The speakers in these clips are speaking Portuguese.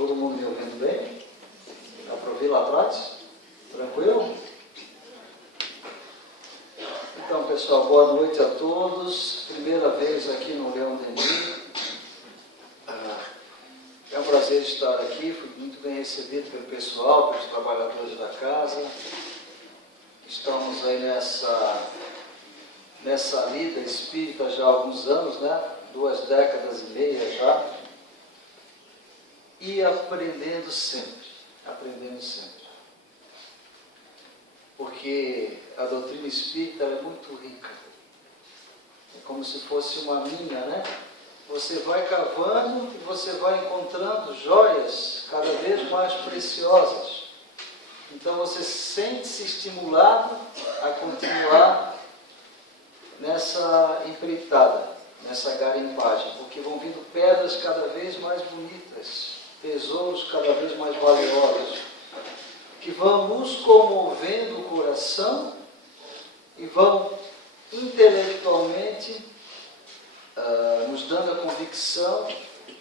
Todo mundo me ouvindo bem? Dá para ouvir lá atrás? Tranquilo? Então, pessoal, boa noite a todos. Primeira vez aqui no Leão Denis. É um prazer estar aqui. Fui muito bem recebido pelo pessoal, pelos trabalhadores da casa. Estamos aí nessa lida espírita já há alguns anos, né? 2 décadas e meia já. E aprendendo sempre. Porque a doutrina espírita é muito rica. É como se fosse uma mina, né? Você vai cavando e você vai encontrando joias cada vez mais preciosas. Então você sente-se estimulado a continuar nessa empreitada, nessa garimpagem, porque vão vindo pedras cada vez mais bonitas, tesouros cada vez mais valiosos, que vão nos comovendo o coração e vão intelectualmente nos dando a convicção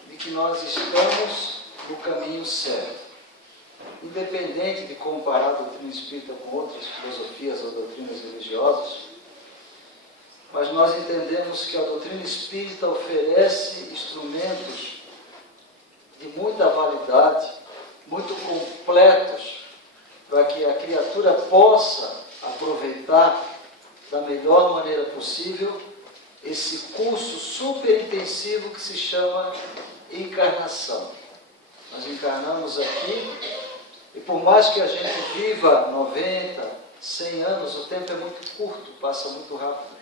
de que nós estamos no caminho certo. Independente de comparar a doutrina espírita com outras filosofias ou doutrinas religiosas, mas nós entendemos que a doutrina espírita oferece instrumentos de muita validade, muito completos, para que a criatura possa aproveitar da melhor maneira possível esse curso super intensivo que se chama encarnação. Nós encarnamos aqui e por mais que a gente viva 90, 100 anos, o tempo é muito curto, passa muito rápido.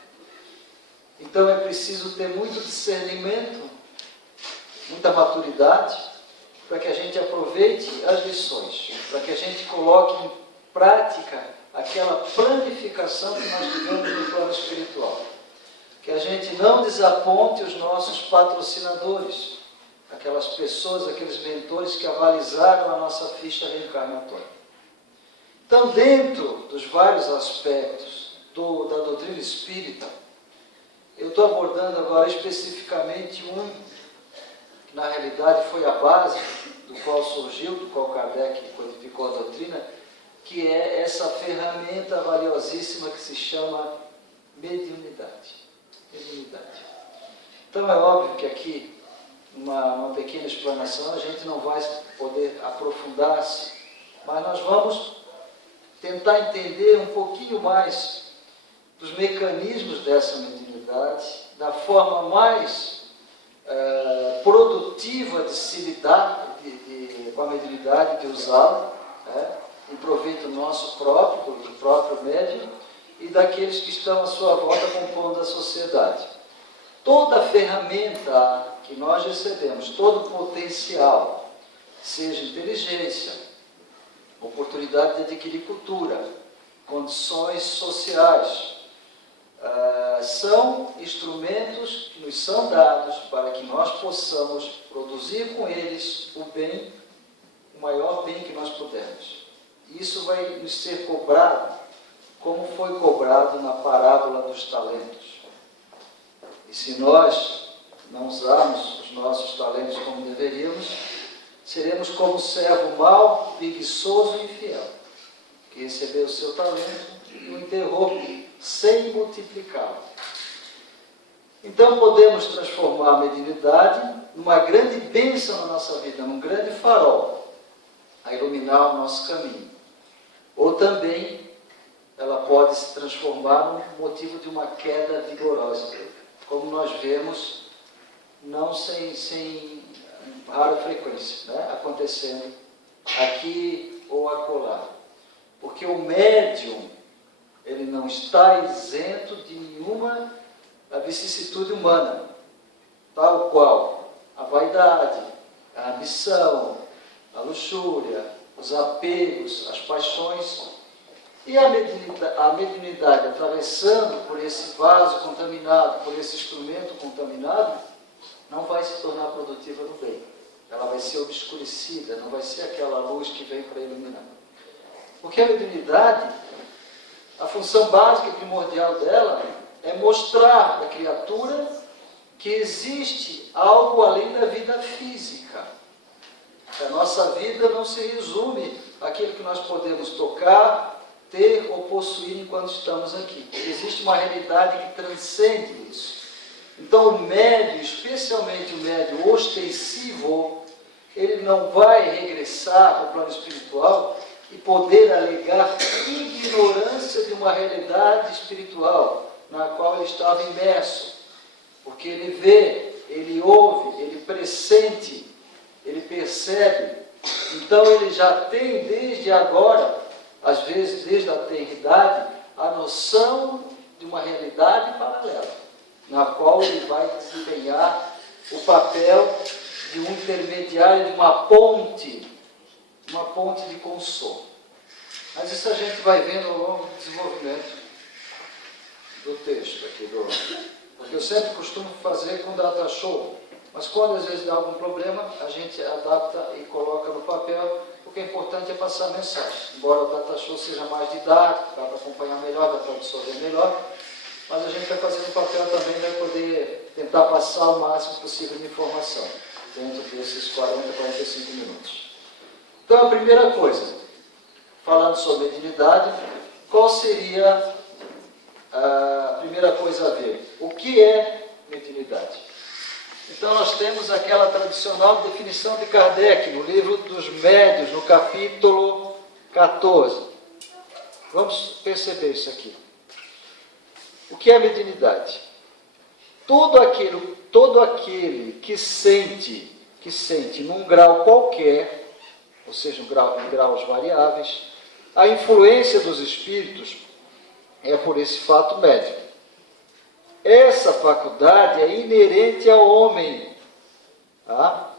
Então é preciso ter muito discernimento, muita maturidade, para que a gente aproveite as lições, para que a gente coloque em prática aquela planificação que nós tivemos no plano espiritual. Que a gente não desaponte os nossos patrocinadores, aquelas pessoas, aqueles mentores que avalizaram a nossa ficha reencarnatória. Então, dentro dos vários aspectos da doutrina espírita, eu estou abordando agora especificamente um que na realidade foi a base do qual surgiu, do qual Kardec codificou a doutrina, que é essa ferramenta valiosíssima que se chama mediunidade. Então é óbvio que aqui, uma pequena explanação, a gente não vai poder aprofundar-se, mas nós vamos tentar entender um pouquinho mais dos mecanismos dessa mediunidade, da forma mais produtiva de se lidar com a mediunidade, de usá-la, em proveito nosso próprio, do próprio médium, e daqueles que estão à sua volta compondo a sociedade. Toda ferramenta que nós recebemos, todo potencial, seja inteligência, oportunidade de adquirir cultura, condições sociais, são instrumentos que nos são dados para que nós possamos produzir com eles o bem, o maior bem que nós pudermos. Isso vai nos ser cobrado, como foi cobrado na parábola dos talentos. E se nós não usarmos os nossos talentos como deveríamos, seremos como um servo mau, preguiçoso e infiel, que recebeu o seu talento e o enterrou sem multiplicá-lo. Então podemos transformar a mediunidade numa grande bênção na nossa vida, num grande farol, a iluminar o nosso caminho. Ou também ela pode se transformar num motivo de uma queda vigorosa, como nós vemos, não sem rara frequência, né? Acontecendo aqui ou acolá. Porque o médium, ele não está isento de nenhuma vicissitude humana, tal qual a vaidade, a ambição, a luxúria, os apegos, as paixões. E a mediunidade, atravessando por esse vaso contaminado, por esse instrumento contaminado, não vai se tornar produtiva no bem. Ela vai ser obscurecida, não vai ser aquela luz que vem para iluminar. Porque a mediunidade, a função básica e primordial dela é mostrar à criatura que existe algo além da vida física. A nossa nossa vida não se resume àquilo que nós podemos tocar, ter ou possuir enquanto estamos aqui. Existe uma realidade que transcende isso. Então o médio, especialmente o médio ostensivo, ele não vai regressar ao plano espiritual e poder alegar ignorância de uma realidade espiritual na qual ele estava imerso. Porque ele vê, ele ouve, ele pressente, ele percebe. Então ele já tem desde agora, às vezes desde a eternidade, a noção de uma realidade paralela, na qual ele vai desempenhar o papel de um intermediário, de uma ponte de consolo. Mas isso a gente vai vendo ao longo do desenvolvimento do texto aqui, porque eu sempre costumo fazer com data show, mas quando às vezes dá algum problema, a gente adapta e coloca no papel, porque o importante é passar a mensagem. Embora o data show seja mais didático, dá para acompanhar melhor, dá para absorver melhor, mas a gente vai fazer no papel também, vai poder tentar passar o máximo possível de informação dentro desses 40, 45 minutos. Então, a primeira coisa, falando sobre mediunidade, qual seria a primeira coisa a ver? O que é mediunidade? Então, nós temos aquela tradicional definição de Kardec, no livro dos Médiuns, no capítulo 14. Vamos perceber isso aqui. O que é mediunidade? Todo aquele que sente num grau qualquer, ou seja, em graus variáveis, a influência dos espíritos é por esse fato médium. Essa faculdade é inerente ao homem.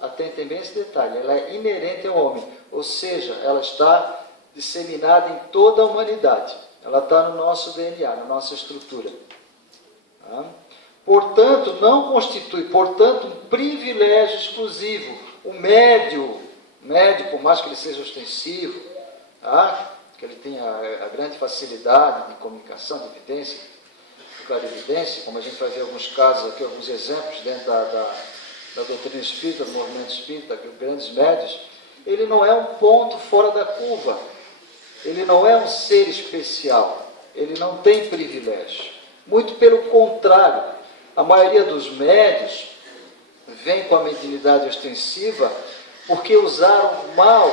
Atentem bem esse detalhe, ela é inerente ao homem, ou seja, ela está disseminada em toda a humanidade. Ela está no nosso DNA, na nossa estrutura. Portanto, não constitui, um privilégio exclusivo. O médio, por mais que ele seja ostensivo, que ele tenha a grande facilidade de comunicação, de evidência, de clarividência, como a gente vai ver alguns casos aqui, alguns exemplos dentro da doutrina espírita, do movimento espírita, grandes médios, ele não é um ponto fora da curva, ele não é um ser especial, ele não tem privilégio. Muito pelo contrário, a maioria dos médios vem com a mediunidade ostensiva porque usaram mal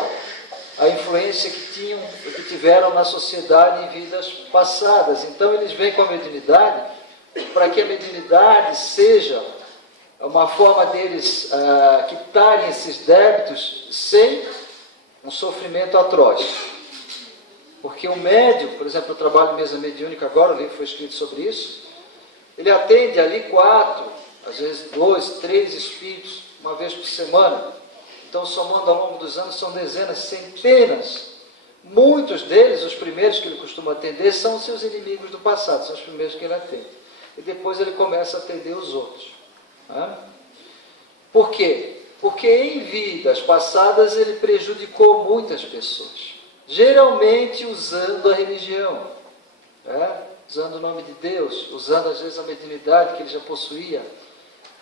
a influência que tiveram na sociedade em vidas passadas. Então eles vêm com a mediunidade para que a mediunidade seja uma forma deles quitarem esses débitos sem um sofrimento atroz. Porque o médium, por exemplo, eu trabalho em mesa mediúnica agora, o livro foi escrito sobre isso, ele atende ali 4, às vezes 2, 3 espíritos, uma vez por semana. Então, somando ao longo dos anos, são dezenas, centenas. Muitos deles, os primeiros que ele costuma atender, são seus inimigos do passado, são os primeiros que ele atende. E depois ele começa a atender os outros. Por quê? Porque em vidas passadas ele prejudicou muitas pessoas. Geralmente usando a religião, usando o nome de Deus, usando às vezes a mediunidade que ele já possuía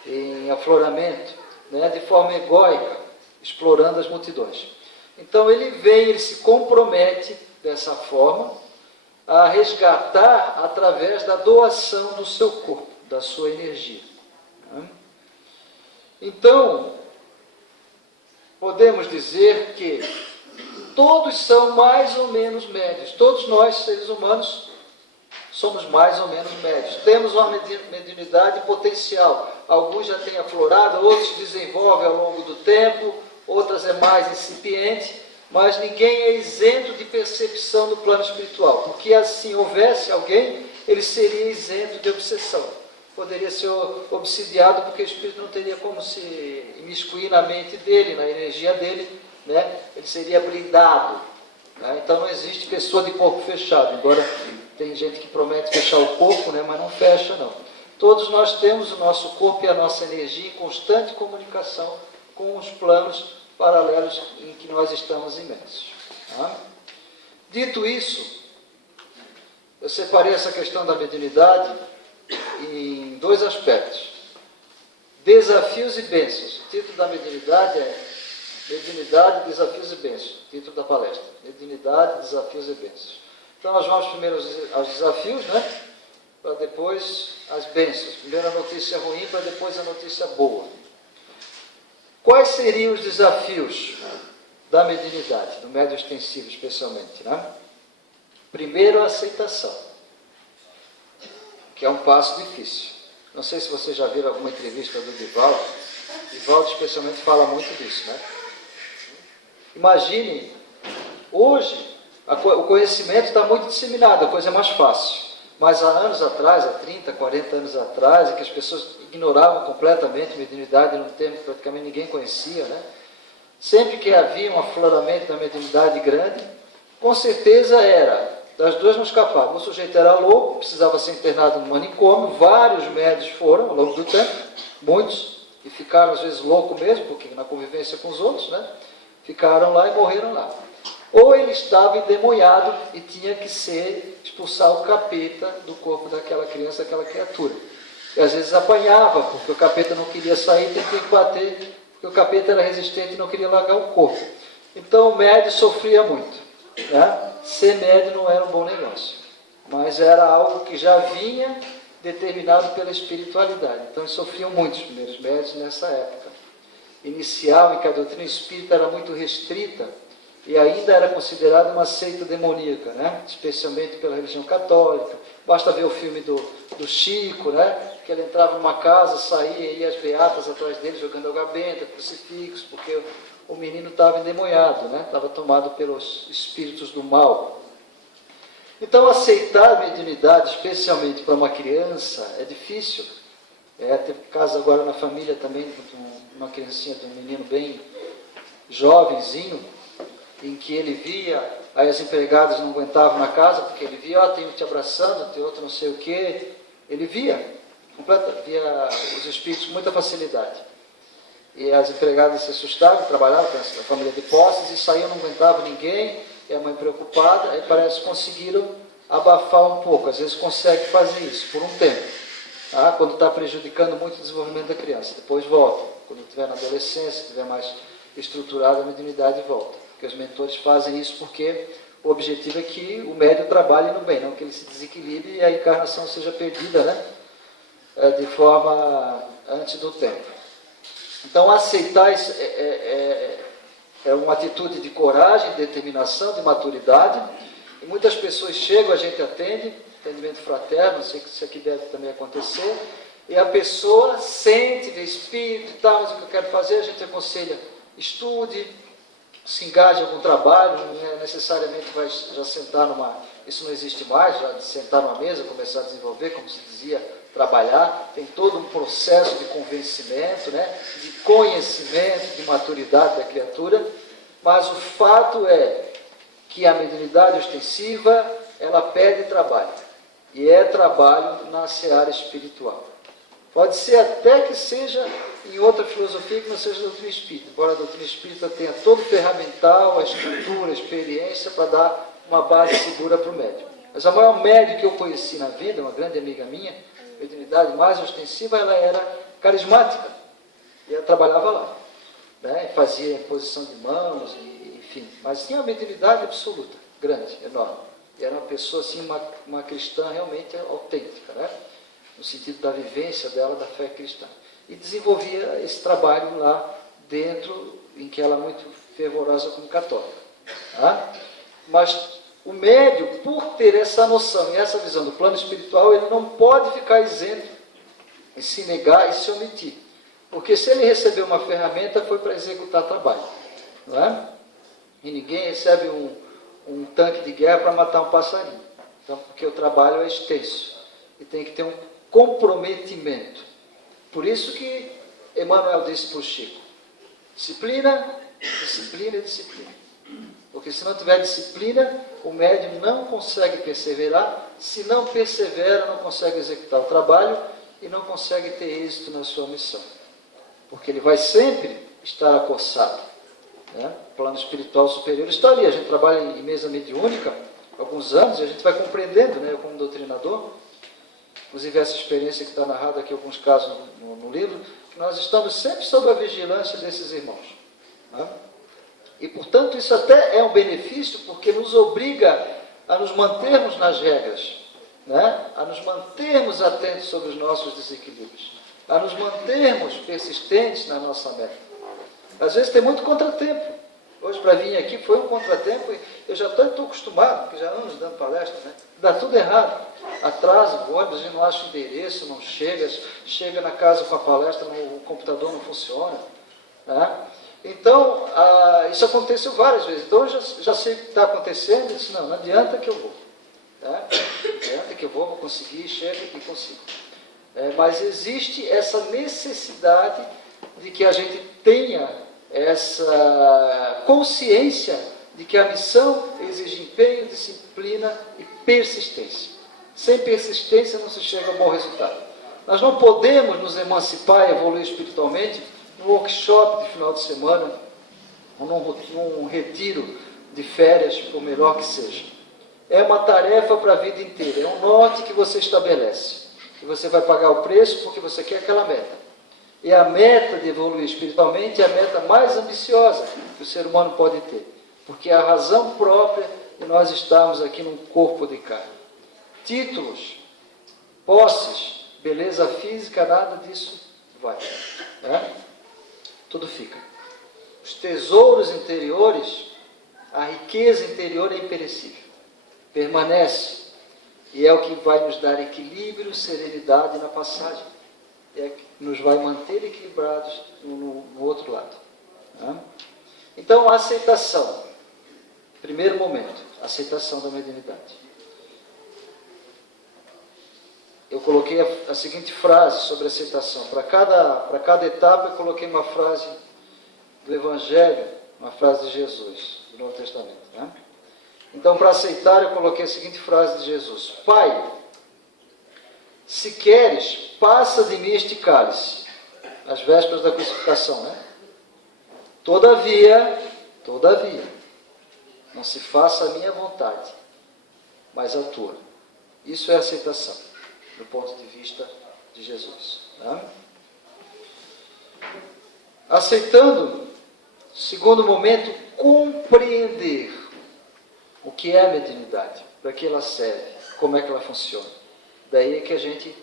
em afloramento, de forma egóica, explorando as multidões. Então ele se compromete dessa forma a resgatar através da doação do seu corpo, da sua energia. Então, podemos dizer que todos são mais ou menos médios. Todos nós, seres humanos, somos mais ou menos médios. Temos uma mediunidade potencial. Alguns já têm aflorado, outros desenvolvem ao longo do tempo, outras é mais incipiente, mas ninguém é isento de percepção no plano espiritual. Porque assim houvesse alguém, ele seria isento de obsessão. Poderia ser obsidiado porque o espírito não teria como se imiscuir na mente dele, na energia dele, ele seria blindado. Então não existe pessoa de corpo fechado, embora tem gente que promete fechar o corpo, mas não fecha não. Todos nós temos o nosso corpo e a nossa energia em constante comunicação com os planos paralelos em que nós estamos imersos. Dito isso, eu separei essa questão da mediunidade em 2 aspectos. Desafios e bênçãos. O título da mediunidade é Mediunidade, desafios e bênçãos. Título da palestra. Mediunidade, desafios e bênçãos. Então nós vamos primeiro aos desafios, né? Para depois as bênçãos. Primeiro a notícia ruim, para depois a notícia boa. Quais seriam os desafios da mediunidade, do médium extensivo especialmente, né? Primeiro, a aceitação, que é um passo difícil. Não sei se vocês já viram alguma entrevista do Divaldo. Divaldo especialmente fala muito disso, né? Imagine, hoje, o conhecimento está muito disseminado, a coisa é mais fácil. Mas há anos atrás, há 30, 40 anos atrás, em que as pessoas ignoravam completamente a mediunidade, num termo que praticamente ninguém conhecia, né? Sempre que havia um afloramento da mediunidade grande, com certeza era, das duas não escapavam. O sujeito era louco, precisava ser internado no manicômio, vários médios foram ao longo do tempo, muitos, e ficaram às vezes loucos mesmo, porque na convivência com os outros, né? Ficaram lá e morreram lá. Ou ele estava endemoniado e tinha que expulsar o capeta do corpo daquela criança, daquela criatura. E às vezes apanhava, porque o capeta não queria sair, tinha que bater, porque o capeta era resistente e não queria largar o corpo. Então o médium sofria muito, né? Ser médium não era um bom negócio, mas era algo que já vinha determinado pela espiritualidade. Então eles sofriam muito, os primeiros médios nessa época inicial, em que a doutrina espírita era muito restrita e ainda era considerada uma seita demoníaca, né? Especialmente pela religião católica. Basta ver o filme do Chico, né? Que ele entrava numa casa, saía e ia as beatas atrás dele jogando água benta, crucifixo, porque o menino estava endemoniado, né? Estava tomado pelos espíritos do mal. Então aceitar a mediunidade, especialmente para uma criança, é difícil. Teve caso agora na família também, de uma criancinha, de um menino bem jovenzinho, em que ele via, aí as empregadas não aguentavam na casa, porque ele via, tem um te abraçando, tem outro não sei o quê. Ele via os espíritos com muita facilidade. E as empregadas se assustavam, trabalhavam com a família de posses, e saíam, não aguentavam ninguém, e a mãe preocupada, aí parece que conseguiram abafar um pouco, às vezes consegue fazer isso por um tempo, tá? Quando está prejudicando muito o desenvolvimento da criança, depois volta, quando estiver na adolescência, estiver mais estruturada, a mediunidade volta, porque os mentores fazem isso porque o objetivo é que o médium trabalhe no bem, não que ele se desequilibre e a encarnação seja perdida, né? De forma antes do tempo. Então aceitar isso é uma atitude de coragem, de determinação, de maturidade. E muitas pessoas chegam, a gente atende, atendimento fraterno, não sei se isso aqui deve também acontecer, e a pessoa sente, vê espírito e tal, mas o que eu quero fazer, a gente aconselha, estude, se engaje em algum trabalho, não necessariamente vai já sentar isso não existe mais, já de sentar numa mesa, começar a desenvolver, como se dizia, trabalhar, tem todo um processo de convencimento, né, de conhecimento, de maturidade da criatura, mas o fato é que a mediunidade ostensiva, ela pede trabalho, e é trabalho na seara espiritual. Pode ser até que seja em outra filosofia que não seja a doutrina espírita, embora a doutrina espírita tenha todo o ferramental, a estrutura, a experiência para dar uma base segura para o médium. Mas a maior médium que eu conheci na vida, uma grande amiga minha, a mediunidade mais ostensiva, ela era carismática, e ela trabalhava lá, né? Fazia imposição de mãos, enfim, mas tinha uma mediunidade absoluta, grande, enorme, e era uma pessoa assim, uma cristã realmente autêntica, né? No sentido da vivência dela, da fé cristã. E desenvolvia esse trabalho lá dentro, em que ela é muito fervorosa como católica. Tá? Mas o médium, por ter essa noção e essa visão do plano espiritual, ele não pode ficar isento e se negar e se omitir. Porque se ele receber uma ferramenta, foi para executar trabalho. Não é? E ninguém recebe um tanque de guerra para matar um passarinho. Então, porque o trabalho é extenso. E tem que ter um comprometimento. Por isso que Emmanuel disse para o Chico, disciplina, disciplina e disciplina. Porque se não tiver disciplina, o médium não consegue perseverar, se não persevera, não consegue executar o trabalho e não consegue ter êxito na sua missão. Porque ele vai sempre estar acossado. Né? O plano espiritual superior está ali. A gente trabalha em mesa mediúnica há alguns anos e a gente vai compreendendo, né, eu como doutrinador, inclusive essa experiência que está narrada aqui, alguns casos no livro, que nós estamos sempre sob a vigilância desses irmãos. Né? E, portanto, isso até é um benefício, porque nos obriga a nos mantermos nas regras, né? A nos mantermos atentos sobre os nossos desequilíbrios, a nos mantermos persistentes na nossa meta. Às vezes tem muito contratempo. Hoje, para vir aqui, foi um contratempo, e eu já estou acostumado, porque já anos dando palestra, né? Dá tudo errado. Atrasa o ônibus, a gente não acha o endereço, não chega, chega na casa com a palestra, o computador não funciona, né? Então, isso aconteceu várias vezes. Então, eu já sei o que está acontecendo, e disse, não adianta que eu vou. Tá? Não adianta que eu vou conseguir, chego e consigo. Mas existe essa necessidade de que a gente tenha essa consciência de que a missão exige empenho, disciplina e persistência. Sem persistência não se chega a bom resultado. Nós não podemos nos emancipar e evoluir espiritualmente num workshop de final de semana, ou num retiro de férias, por melhor que seja. É uma tarefa para a vida inteira, é um norte que você estabelece. E você vai pagar o preço porque você quer aquela meta. E a meta de evoluir espiritualmente é a meta mais ambiciosa que o ser humano pode ter. Porque é a razão própria de nós estarmos aqui num corpo de carne. Títulos, posses, beleza física, nada disso vai. Né? Tudo fica. Os tesouros interiores, a riqueza interior é imperecível. Permanece. E é o que vai nos dar equilíbrio, serenidade na passagem. É que nos vai manter equilibrados no outro lado. Né? Então, a aceitação. Primeiro momento, aceitação da mediunidade. Eu coloquei a seguinte frase sobre aceitação. Para cada etapa, eu coloquei uma frase do Evangelho, uma frase de Jesus, do Novo Testamento. Né? Então, para aceitar, eu coloquei a seguinte frase de Jesus. Pai, se queres, passa de mim este cálice. Às vésperas da crucificação, né? Todavia, não se faça a minha vontade, mas a tua. Isso é aceitação, do ponto de vista de Jesus. Né? Aceitando, segundo momento, compreender o que é a mediunidade, para que ela serve, como é que ela funciona. Daí é que a gente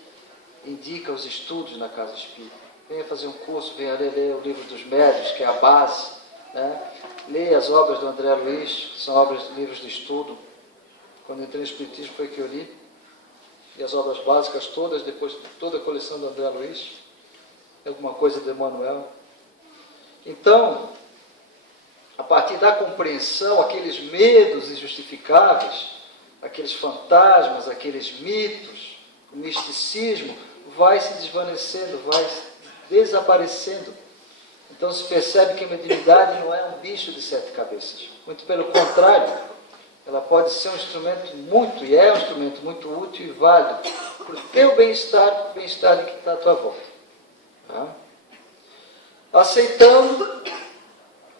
indica os estudos na Casa Espírita. Venha fazer um curso, venha ler o livro dos médiuns, que é a base. Né? Leia as obras do André Luiz, que são livros de estudo. Quando entrei no Espiritismo foi que eu li. E as obras básicas todas, depois de toda a coleção do André Luiz. Alguma coisa do Emmanuel. Então, a partir da compreensão, aqueles medos injustificáveis, aqueles fantasmas, aqueles mitos, o misticismo, vai se desvanecendo, vai desaparecendo. Então se percebe que a mediunidade não é um bicho de 7 cabeças. Muito pelo contrário, ela pode ser um instrumento e é um instrumento muito útil e válido para o teu bem-estar, o bem-estar de quem está à tua volta. Tá? Aceitando,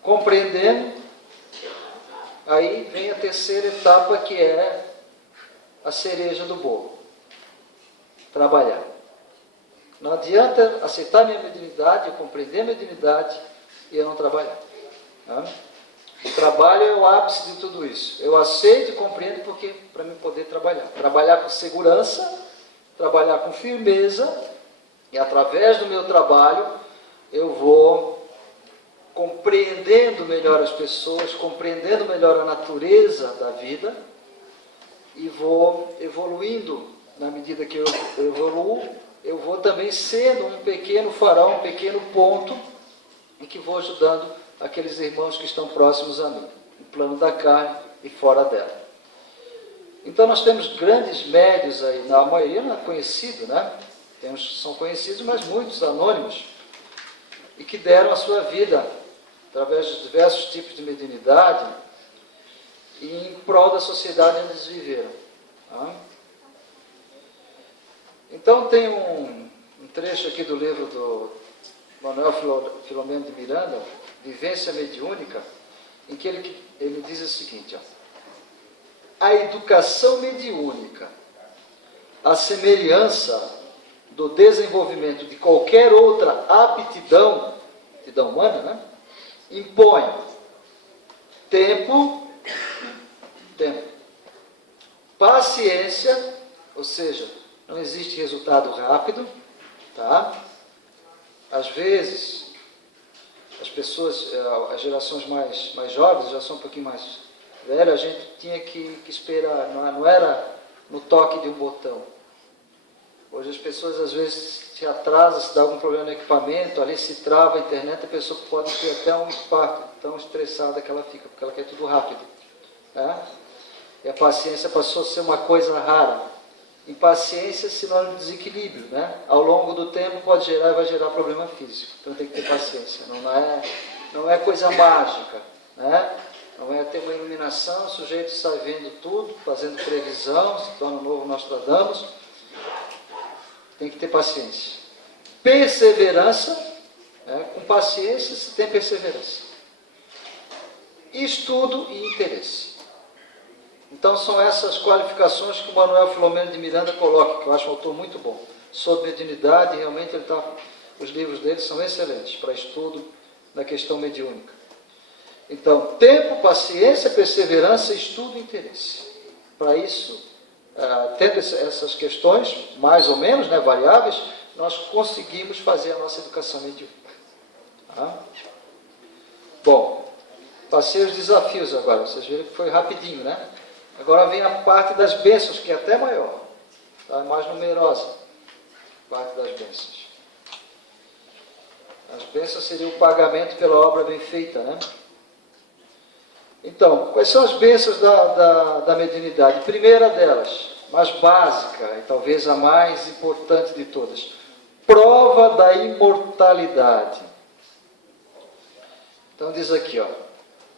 compreendendo, aí vem a terceira etapa, que é a cereja do bolo. Trabalhar. Não adianta aceitar minha mediunidade, eu compreender a mediunidade e eu não trabalhar. Tá? O trabalho é o ápice de tudo isso. Eu aceito e compreendo porque para mim poder trabalhar. Trabalhar com segurança, trabalhar com firmeza, e através do meu trabalho eu vou compreendendo melhor as pessoas, compreendendo melhor a natureza da vida e vou evoluindo. Na medida que eu evoluo, eu vou também sendo um pequeno farol, um pequeno ponto em que vou ajudando aqueles irmãos que estão próximos a mim, no plano da carne e fora dela. Então nós temos grandes médios aí, a maioria não é conhecido, né? São conhecidos, mas muitos anônimos, e que deram a sua vida através de diversos tipos de mediunidade e em prol da sociedade onde eles viveram. Tá? Então tem um trecho aqui do livro do Manuel Filomeno de Miranda, Vivência Mediúnica, em que ele diz o seguinte: ó, a educação mediúnica, a semelhança do desenvolvimento de qualquer outra aptidão humana, né, impõe tempo, paciência, ou seja, não existe resultado rápido, tá? Às vezes, as pessoas, as gerações mais jovens, já são um pouquinho mais velhas, a gente tinha que esperar, não era no toque de um botão. Hoje as pessoas às vezes se atrasam, se dá algum problema no equipamento, ali se trava a internet, a pessoa pode ter até um infarto, tão estressada que ela fica, porque ela quer tudo rápido. Tá? E a paciência passou a ser uma coisa rara. Impaciência é sinônimo de desequilíbrio, né? Ao longo do tempo pode gerar e vai gerar problema físico. Então tem que ter paciência. Não é coisa mágica, né? Não é ter uma iluminação, o sujeito sai vendo tudo, fazendo previsão, se torna um novo Nostradamus. Tem que ter paciência. Perseverança, né? Com paciência se tem perseverança. Estudo e interesse. Então são essas qualificações que o Manuel Filomeno de Miranda coloca, que eu acho um autor muito bom. Sobre mediunidade, realmente os livros dele são excelentes para estudo da questão mediúnica. Então, tempo, paciência, perseverança, estudo e interesse. Para isso, tendo essas questões, mais ou menos, né, variáveis, nós conseguimos fazer a nossa educação mediúnica. Tá? Bom, passei os desafios agora, vocês viram que foi rapidinho, né? Agora vem a parte das bênçãos, que é até maior, tá? Mais numerosa, parte das bênçãos. As bênçãos seriam o pagamento pela obra bem feita, né? Então, quais são as bênçãos da mediunidade? Primeira delas, mais básica e talvez a mais importante de todas, prova da imortalidade. Então diz aqui, ó,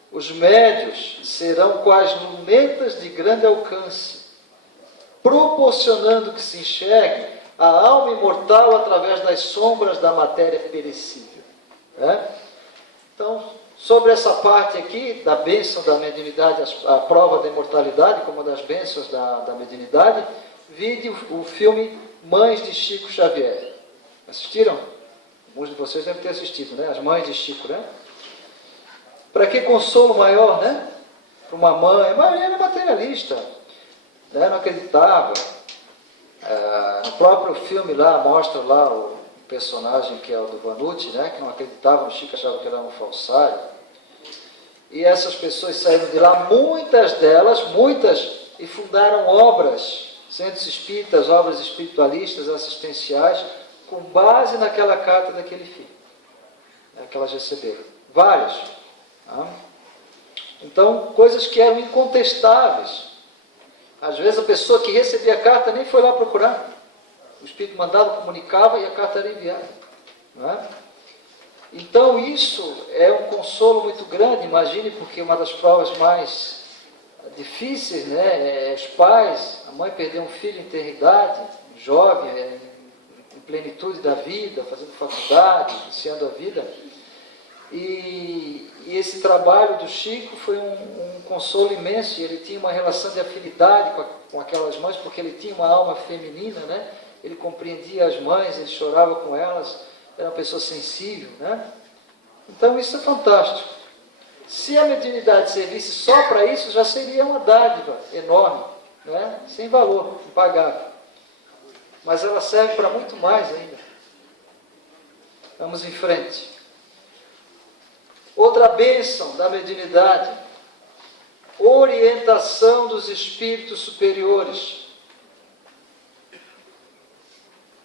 os médios serão quais lunetas de grande alcance, proporcionando que se enxergue a alma imortal através das sombras da matéria perecível. Né? Então, sobre essa parte aqui, da bênção da mediunidade, a prova da imortalidade, como uma das bênçãos da mediunidade, vide o filme Mães de Chico Xavier. Assistiram? Alguns de vocês devem ter assistido, né? As Mães de Chico, né? Para que consolo maior, né? Para uma mãe, a maioria era materialista, né? Não acreditava. No próprio filme lá, mostra lá o personagem que é o do Vanucci, né? Que não acreditava no Chico, achava que ele era um falsário. E essas pessoas saíram de lá, muitas delas, e fundaram obras, centros espíritas, obras espiritualistas, assistenciais, com base naquela carta daquele filho, né? Que elas receberam. Várias. Então, coisas que eram incontestáveis. Às vezes a pessoa que recebia a carta nem foi lá procurar. O Espírito mandava, comunicava e a carta era enviada. Não é? Então isso é um consolo muito grande. Imagine, porque uma das provas mais difíceis, né, é os pais, a mãe perder um filho em tenridade, jovem, em plenitude da vida, fazendo faculdade, iniciando a vida. E esse trabalho do Chico foi um consolo imenso. Ele tinha uma relação de afinidade com aquelas mães, porque ele tinha uma alma feminina, né? Ele compreendia as mães, ele chorava com elas, era uma pessoa sensível, né? Então isso é fantástico. Se a mediunidade servisse só para isso, já seria uma dádiva enorme, né? Sem valor, impagável. Mas ela serve para muito mais ainda. Vamos em frente. Outra bênção da mediunidade, orientação dos espíritos superiores.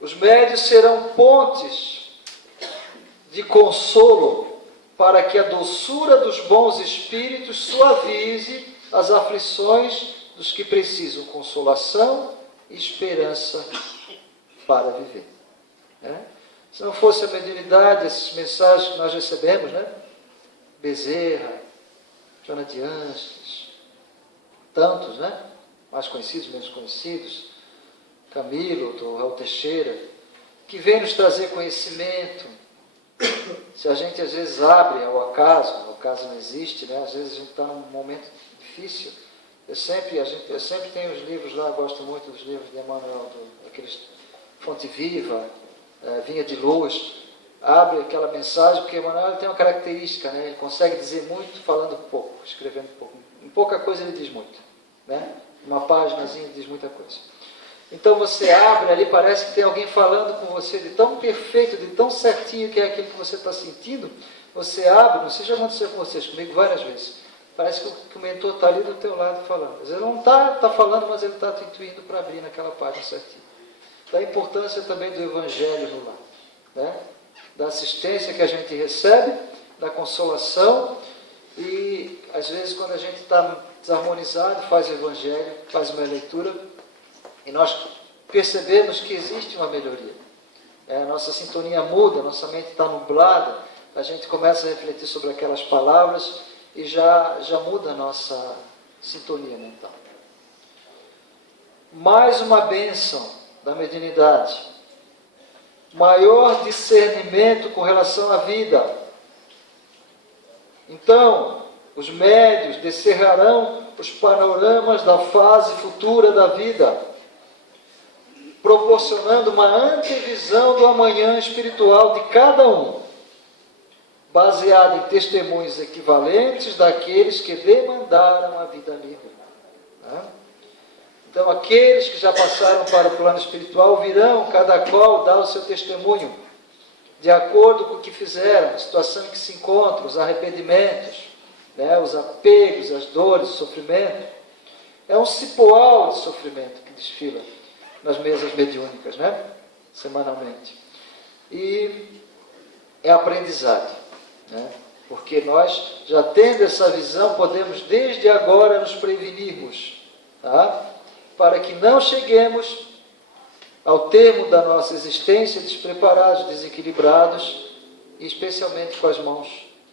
Os médios serão pontes de consolo para que a doçura dos bons espíritos suavize as aflições dos que precisam consolação e esperança para viver. Né? Se não fosse a mediunidade, essas mensagens que nós recebemos, né? Bezerra, Joana de Ângeles, tantos, né? Mais conhecidos, menos conhecidos, Camilo, do Raul Teixeira, que vem nos trazer conhecimento. Se a gente às vezes abre ao acaso, o acaso não existe, né? Às vezes a gente está num momento difícil. Eu sempre tenho os livros lá, gosto muito dos livros de Emmanuel, aqueles Fonte Viva, Vinha de Luz. abre aquela mensagem, porque Emmanuel tem uma característica, né? Ele consegue dizer muito falando pouco, escrevendo pouco. Em pouca coisa ele diz muito, né? Uma páginazinha ele diz muita coisa. Então você abre ali, parece que tem alguém falando com você de tão perfeito, de tão certinho que é aquilo que você está sentindo. Você abre, não sei se já aconteceu com vocês, comigo várias vezes. Parece que o mentor está ali do teu lado falando. Ele não está falando, mas ele está te intuindo para abrir naquela página certinho. Da importância também do Evangelho no lar, né? Da assistência que a gente recebe, da consolação, e às vezes quando a gente está desarmonizado, faz o Evangelho, faz uma leitura, e nós percebemos que existe uma melhoria. A nossa sintonia muda, nossa mente está nublada, a gente começa a refletir sobre aquelas palavras e já muda a nossa sintonia mental. Mais uma bênção da mediunidade. Maior discernimento com relação à vida. Então, os médiuns descerrarão os panoramas da fase futura da vida, proporcionando uma antevisão do amanhã espiritual de cada um, baseada em testemunhos equivalentes daqueles que demandaram a vida livre. Então, aqueles que já passaram para o plano espiritual virão, cada qual dar o seu testemunho, de acordo com o que fizeram, a situação em que se encontram, os arrependimentos, né, os apegos, as dores, o sofrimento. É um cipoal de sofrimento que desfila nas mesas mediúnicas, né, semanalmente. E é aprendizado, né, porque nós, já tendo essa visão, podemos desde agora nos prevenirmos, tá? Para que não cheguemos ao termo da nossa existência despreparados, desequilibrados, e especialmente com as mãos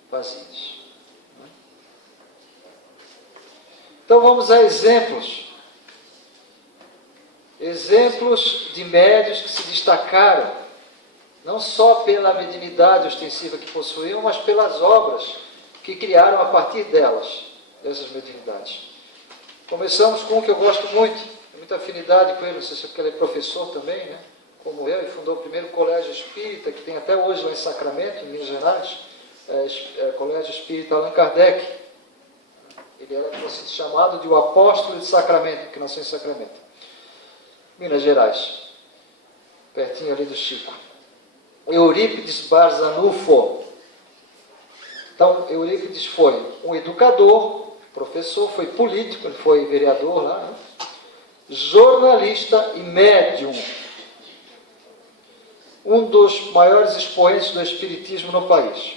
vazias. Então vamos a exemplos. Exemplos de médiuns que se destacaram, não só pela mediunidade ostensiva que possuíam, mas pelas obras que criaram a partir delas, dessas mediunidades. Começamos com um que eu gosto muito, tenho muita afinidade com ele, não sei se é porque ele é professor também, né? Como eu, e fundou o primeiro colégio espírita, que tem até hoje lá em Sacramento, em Minas Gerais, Colégio Espírita Allan Kardec. Ele era chamado de o apóstolo de Sacramento, que nasceu em Sacramento, Minas Gerais, pertinho ali do Chico. Eurípides Barzanufo. Então, Eurípides foi um educador, professor, foi político, ele foi vereador lá, né? Jornalista e médium. Um dos maiores expoentes do espiritismo no país.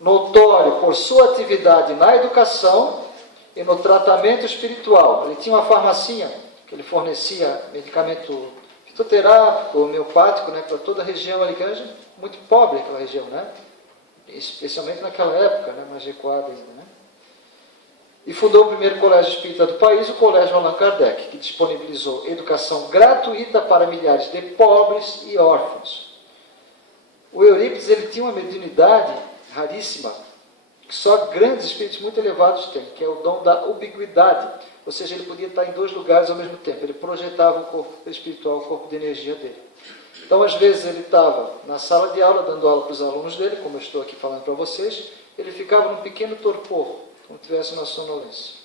Notório por sua atividade na educação e no tratamento espiritual. Ele tinha uma farmacinha que ele fornecia medicamento fitoterápico, homeopático, né, para toda a região ali, que era muito pobre aquela região, né? Especialmente naquela época, né, mais recuada ainda, né? E fundou o primeiro colégio espírita do país, o Colégio Allan Kardec, que disponibilizou educação gratuita para milhares de pobres e órfãos. O Eurípides, ele tinha uma mediunidade raríssima, que só grandes espíritos muito elevados têm, que é o dom da ubiguidade, ou seja, ele podia estar em dois lugares ao mesmo tempo, ele projetava o corpo espiritual, o corpo de energia dele. Então, às vezes, ele estava na sala de aula, dando aula para os alunos dele, como eu estou aqui falando para vocês, ele ficava num pequeno torpor, como tivesse uma sonolência.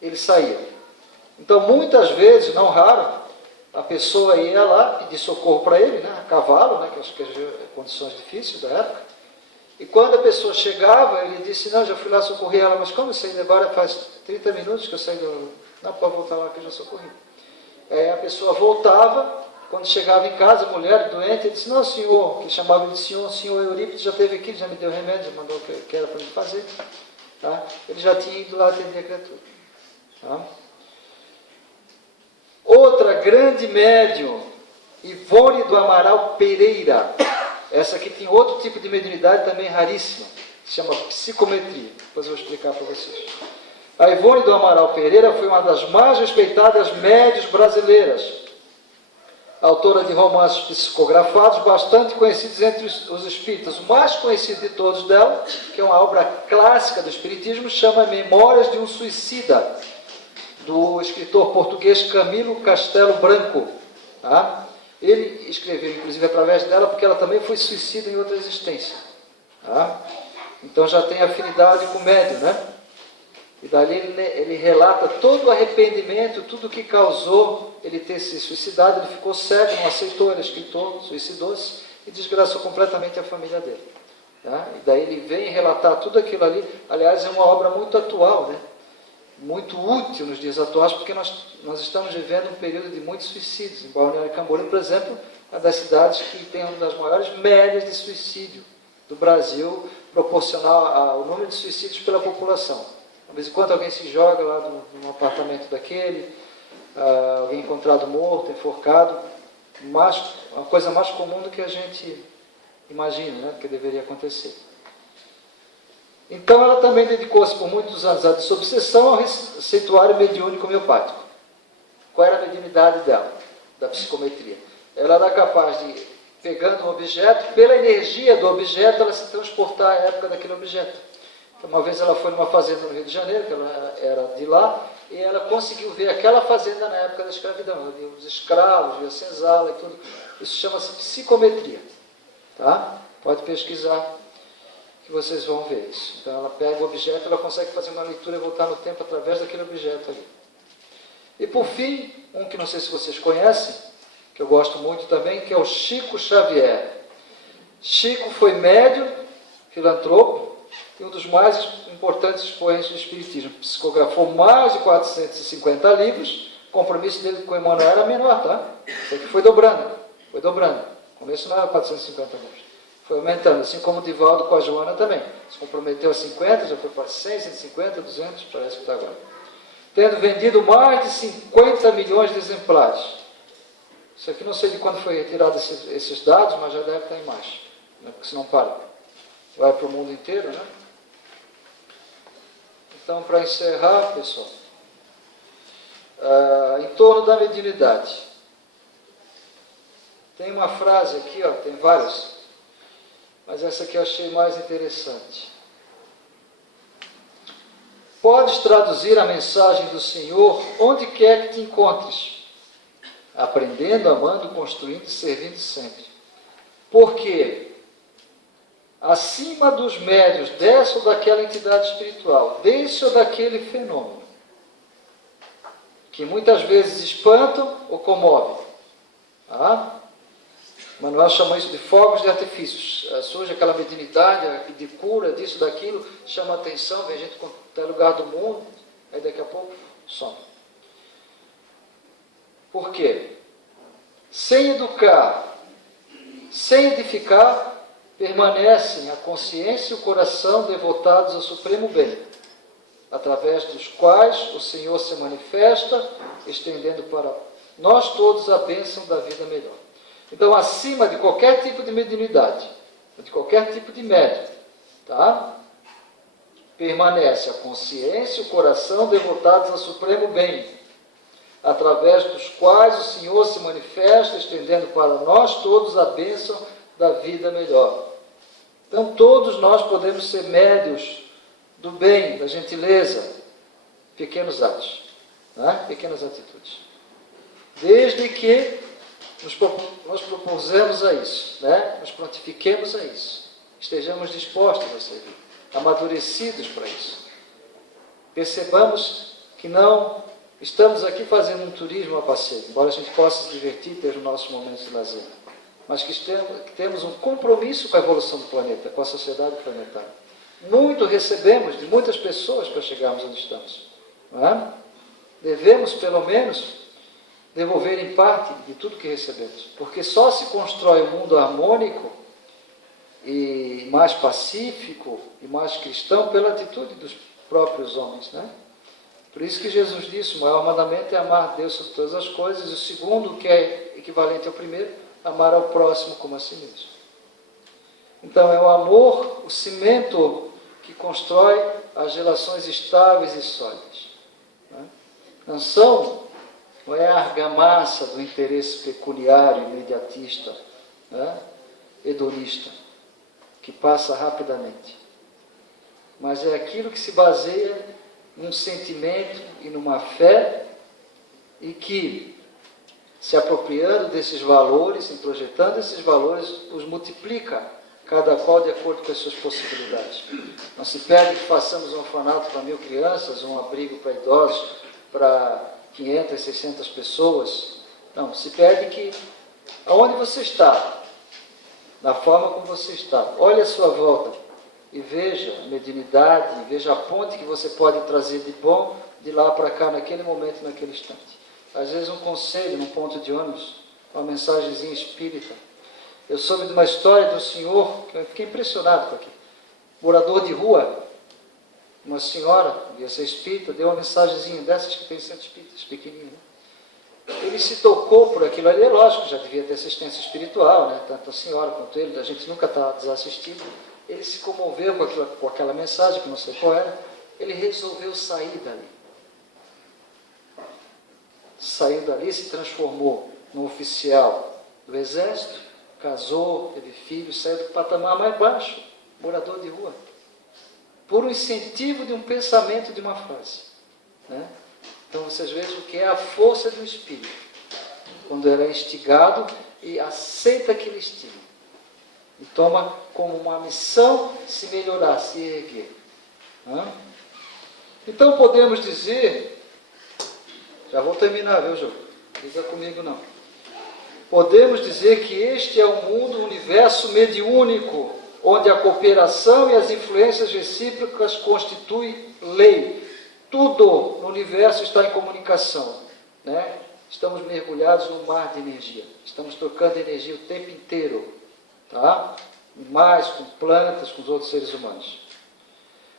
Ele saía. Então, muitas vezes, não raro, a pessoa ia lá pedir socorro para ele, né, a cavalo, né, que acho que é condições difíceis da época, e quando a pessoa chegava, ele disse, não, já fui lá socorrer ela, mas como eu saí agora faz 30 minutos que eu saí do... Não, pode voltar lá que eu já socorri. A pessoa voltava, quando chegava em casa, a mulher doente, ele disse, não, senhor, que chamava ele de senhor Eurípides já esteve aqui, já me deu remédio, já mandou o que era para ele fazer. Tá? Ele já tinha ido lá atender a criatura. Tá? Outra grande médium, Ivone do Amaral Pereira. Essa aqui tem outro tipo de mediunidade também raríssima, se chama psicometria. Depois eu vou explicar para vocês. A Ivone do Amaral Pereira foi uma das mais respeitadas médiuns brasileiras. Autora de romances psicografados, bastante conhecidos entre os espíritas. O mais conhecido de todos dela, que é uma obra clássica do espiritismo, chama Memórias de um Suicida, do escritor português Camilo Castelo Branco. Tá? Ele escreveu, inclusive, através dela, porque ela também foi suicida em outra existência. Tá? Então já tem afinidade com o médium, né? E dali ele relata todo o arrependimento, tudo o que causou ele ter se suicidado. Ele ficou cego, não aceitou, ele é escritor, suicidou-se e desgraçou completamente a família dele. Tá? E daí ele vem relatar tudo aquilo ali. Aliás, é uma obra muito atual, né? Muito útil nos dias atuais, porque nós estamos vivendo um período de muitos suicídios. Em Balneário Camboriú, por exemplo, é uma das cidades que tem uma das maiores médias de suicídio do Brasil, proporcional ao número de suicídios pela população. De vez em quando alguém se joga lá num apartamento daquele, alguém encontrado morto, enforcado, uma coisa mais comum do que a gente imagina, né, que deveria acontecer. Então ela também dedicou-se por muitos anos à desobsessão ao receituário mediúnico homeopático. Qual era a mediunidade dela, da psicometria? Ela era capaz de, pegando um objeto, pela energia do objeto, ela se transportar à época daquele objeto. Uma vez ela foi numa fazenda no Rio de Janeiro, que ela era de lá, e ela conseguiu ver aquela fazenda na época da escravidão. Ela viu os escravos, viu a senzala e tudo. Isso chama-se psicometria. Tá? Pode pesquisar, que vocês vão ver isso. Então ela pega o objeto, ela consegue fazer uma leitura e voltar no tempo através daquele objeto ali. E por fim, um que não sei se vocês conhecem, que eu gosto muito também, que é o Chico Xavier. Chico foi médium, filantropo, e um dos mais importantes expoentes do Espiritismo. Psicografou mais de 450 livros. O compromisso dele com Emmanuel era menor, tá? Isso aqui foi dobrando. Foi dobrando. No começo não era 450 livros. Foi aumentando, assim como o Divaldo com a Joana também. Se comprometeu a 50, já foi para 100, 150, 200, parece que está agora. Tendo vendido mais de 50 milhões de exemplares. Isso aqui não sei de quando foi retirado esses dados, mas já deve estar em mais. Né? Porque senão para. Vai para o mundo inteiro, né? Então, para encerrar, pessoal, em torno da mediunidade. Tem uma frase aqui, ó, tem várias, mas essa aqui eu achei mais interessante. Podes traduzir a mensagem do Senhor onde quer que te encontres, aprendendo, amando, construindo e servindo sempre. Porque acima dos médios dessa ou daquela entidade espiritual, desse ou daquele fenômeno, que muitas vezes espantam ou comovem. Tá? Manuel chama isso de fogos de artifícios. Surge aquela mediunidade de cura, disso, daquilo, chama a atenção, vem gente com até lugar do mundo, aí daqui a pouco some. Por quê? Sem educar, sem edificar, permanecem a consciência e o coração devotados ao supremo bem, através dos quais o Senhor se manifesta, estendendo para nós todos a bênção da vida melhor. Então, acima de qualquer tipo de mediunidade, de qualquer tipo de médium, tá? Permanece a consciência e o coração devotados ao supremo bem, através dos quais o Senhor se manifesta, estendendo para nós todos a bênção da vida melhor. Então, todos nós podemos ser médios do bem, da gentileza, pequenos atos, né? Pequenas atitudes. Desde que nós propusemos a isso, né? Nos prontifiquemos a isso, estejamos dispostos a servir, amadurecidos para isso. Percebamos que não estamos aqui fazendo um turismo a passeio, embora a gente possa se divertir, ter os nossos momentos de lazer, mas que temos um compromisso com a evolução do planeta, com a sociedade planetária. Muito recebemos de muitas pessoas para chegarmos onde estamos. Não é? Devemos, pelo menos, devolver em parte de tudo que recebemos, porque só se constrói um mundo harmônico e mais pacífico e mais cristão pela atitude dos próprios homens, né? Por isso que Jesus disse, o maior mandamento é amar Deus sobre todas as coisas, e o segundo, que é equivalente ao primeiro, amar ao próximo como a si mesmo. Então é o amor, o cimento que constrói as relações estáveis e sólidas. Né? Não é a argamassa do interesse pecuniário, imediatista, né? Hedonista, que passa rapidamente. Mas é aquilo que se baseia num sentimento e numa fé, e que se apropriando desses valores, introjetando esses valores, os multiplica, cada qual de acordo com as suas possibilidades. Não se pede que façamos um orfanato para 1000 crianças, um abrigo para idosos, para 500, 600 pessoas. Não, se pede que, aonde você está, na forma como você está, olhe à sua volta e veja a mediunidade, veja a ponte que você pode trazer de bom de lá para cá, naquele momento, naquele instante. Às vezes um conselho num ponto de ônibus, uma mensagenzinha espírita. Eu soube de uma história de um senhor, que eu fiquei impressionado com aquilo, morador de rua, uma senhora, devia ser espírita, deu uma mensagenzinha dessas que tem centros espíritas, pequenininha. Ele se tocou por aquilo ali, é lógico, já devia ter assistência espiritual, né? Tanto a senhora quanto ele, a gente nunca está desassistido. Ele se comoveu com aquela mensagem, que não sei qual era, ele resolveu sair dali. Saiu dali, se transformou num oficial do exército, casou, teve filhos, saiu do patamar mais baixo, morador de rua, por um incentivo de um pensamento, de uma frase, né? Então vocês vejam o que é a força do espírito, quando ele é instigado e aceita aquele estímulo, e toma como uma missão se melhorar, se erguer, né? Então podemos dizer, já vou terminar, viu, João? Não liga comigo não. Podemos dizer que este é um mundo, um universo mediúnico, onde a cooperação e as influências recíprocas constituem lei. Tudo no universo está em comunicação, né? Estamos mergulhados num mar de energia. Estamos trocando energia o tempo inteiro, tá? Mais com plantas, com os outros seres humanos.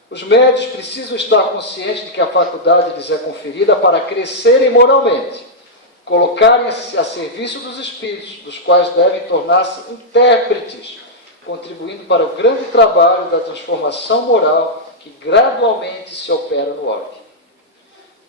Os médios precisam estar conscientes de que a faculdade lhes é conferida para crescerem moralmente, colocarem-se a serviço dos espíritos, dos quais devem tornar-se intérpretes, contribuindo para o grande trabalho da transformação moral que gradualmente se opera no orbe.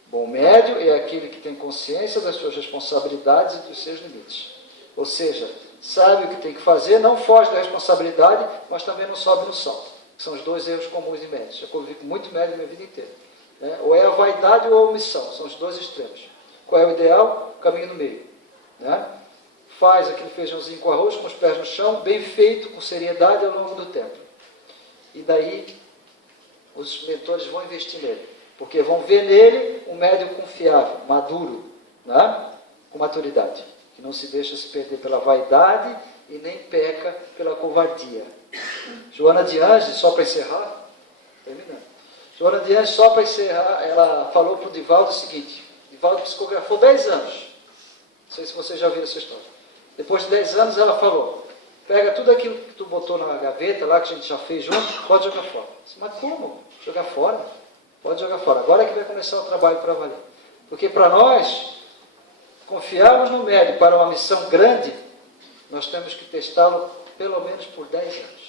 Bom médio é aquele que tem consciência das suas responsabilidades e dos seus limites. Ou seja, sabe o que tem que fazer, não foge da responsabilidade, mas também não sobe no salto. Que são os dois erros comuns de médios. Eu convivi com muito médio minha vida inteira, né? Ou é a vaidade ou a omissão, são os dois extremos. Qual é o ideal? O caminho no meio, né? Faz aquele feijãozinho com arroz, com os pés no chão, bem feito, com seriedade ao longo do tempo. E daí os mentores vão investir nele, porque vão ver nele um médium confiável, maduro, né? Com maturidade, que não se deixa se perder pela vaidade e nem peca pela covardia. Joana de Anjos, só para encerrar, terminando. Joana de Anjos, só para encerrar, ela falou para o Divaldo o seguinte: Divaldo psicografou 10 anos. Não sei se vocês já viram essa história. Depois de 10 anos ela falou: pega tudo aquilo que tu botou na gaveta lá, que a gente já fez junto, pode jogar fora. Disse, mas como? Jogar fora? Pode jogar fora. Agora é que vai começar o trabalho para valer. Porque para nós confiarmos no médium para uma missão grande, nós temos que testá-lo pelo menos por 10 anos.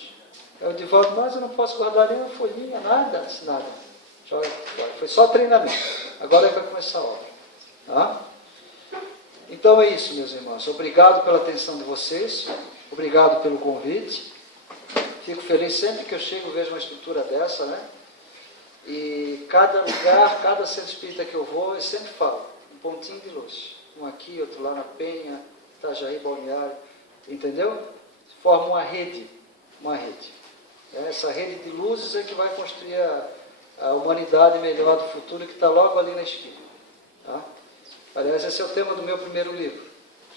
Eu Divaldo, mas eu não posso guardar nenhuma folhinha, nada. Disse, nada. Joga fora. Foi só treinamento. Agora é que vai começar a obra. Tá? Então é isso, meus irmãos. Obrigado pela atenção de vocês. Obrigado pelo convite. Fico feliz sempre que eu chego e vejo uma estrutura dessa, né? E cada lugar, cada centro espírita que eu vou, eu sempre falo, um pontinho de luz. Um aqui, outro lá na Penha, Itajaí, Balneário. Entendeu? Forma uma rede. Uma rede. Essa rede de luzes é que vai construir a humanidade melhor do futuro, que está logo ali na esquina. Tá? Aliás, esse é o tema do meu primeiro livro.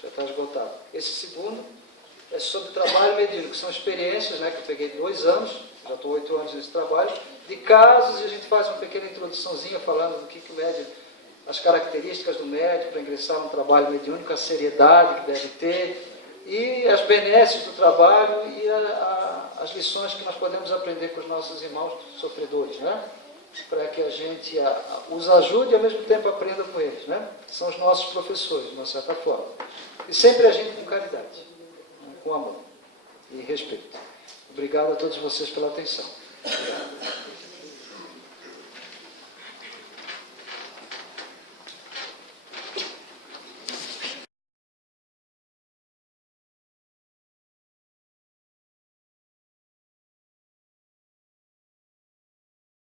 Já está esgotado. Esse segundo é sobre trabalho mediúnico, que são experiências, né, que eu peguei 2 anos, já estou 8 anos nesse trabalho, de casos, e a gente faz uma pequena introduçãozinha falando do que o médium, as características do médium para ingressar no trabalho mediúnico, a seriedade que deve ter, e as benesses do trabalho e as lições que nós podemos aprender com os nossos irmãos sofredores, né? Para que a gente os ajude e ao mesmo tempo aprenda com eles, né? São os nossos professores, de uma certa forma. E sempre agindo com caridade, né? Com amor e respeito. Obrigado a todos vocês pela atenção. Obrigado.